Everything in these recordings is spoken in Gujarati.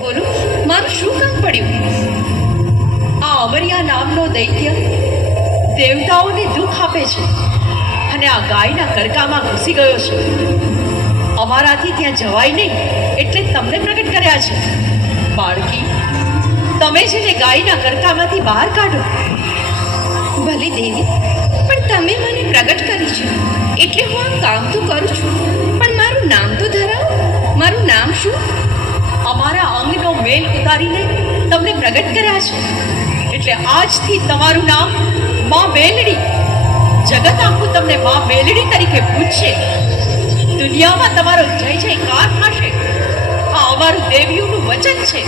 બોલો, મારું શું કામ પડ્યું? આ અમરિયા નામનો દૈત્ય દેવતાઓને દુઃખ આપે છે અને આ ગાયના કરકામાં ઘૂસી ગયો છે. અમારાથી ત્યાં જવાય નહીં એટલે તમને પ્રગટ કર્યા છે. બાળકી, તમે જેને ગાયના કરકામાંથી બહાર કાઢો. ભલે દેવી, પણ તમે મને પ્રગટ કરી છે એટલે હું આ કામ તો કરું છું, પણ મારું નામ તો ધરાવો. મારું નામ શું? અમારા અંગનો મેલ ઉતારીને તમને પ્રગટ કર્યા છે એટલે આજથી તમારું નામ માં મેલડી. જગત આખું તમને માં મેલડી તરીકે પૂજશે. દુનિયામાં તમારો જય જયકાર થશે. આ અમારું દેવીઓનું વચન છે.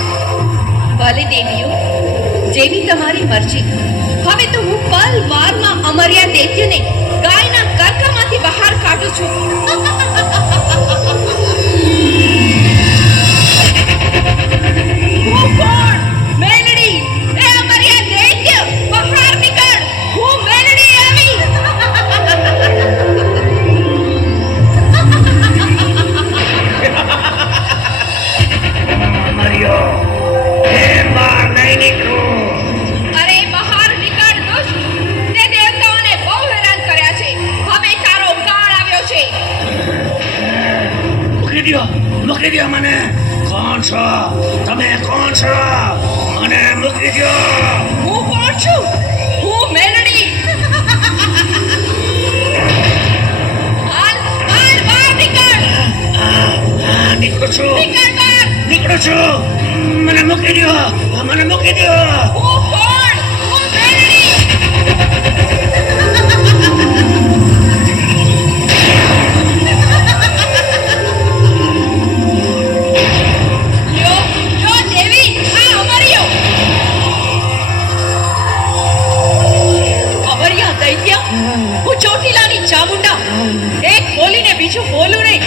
ભલે દેવીઓ, જેવી તમારી મરજી. હવે તો હું પલ વારમાં અમર્યા દૈત્યને ગાયના કરકામાંથી બહાર કાઢું છું. હું કોણ? મેલડી. એ અમર્યા દૈત્ય, બહાર નીકળ. હું મેલડી આવી. મર્યો એ બહાર નહીં નીકળું. અરે બહાર નીકળ દુષ્ટ. તે દેવતાઓને બહુ હેરાન કર્યા છે. હવે તારો કાળ આવ્યો છે. મૂકી દ્યો મને. કોણ છો તમે? કોણ છો? મને મૂકી દ્યો. હું કોણ છું? હું મેલડી. હાલ હાલ, બહાર નીકળ. નીકળું છું. નીકળ બહાર. નીકળું છું. મને મૂકી દ્યો. મને મૂકી દ્યો. હું કોણ? હું મેલડી. લ્યો, લ્યો દેવી, આ અમર્યો. અમરિયા દૈત્ય, હું ચોટીલાની ચામુંડા. એક બોલીને બીજું બોલું નહીં.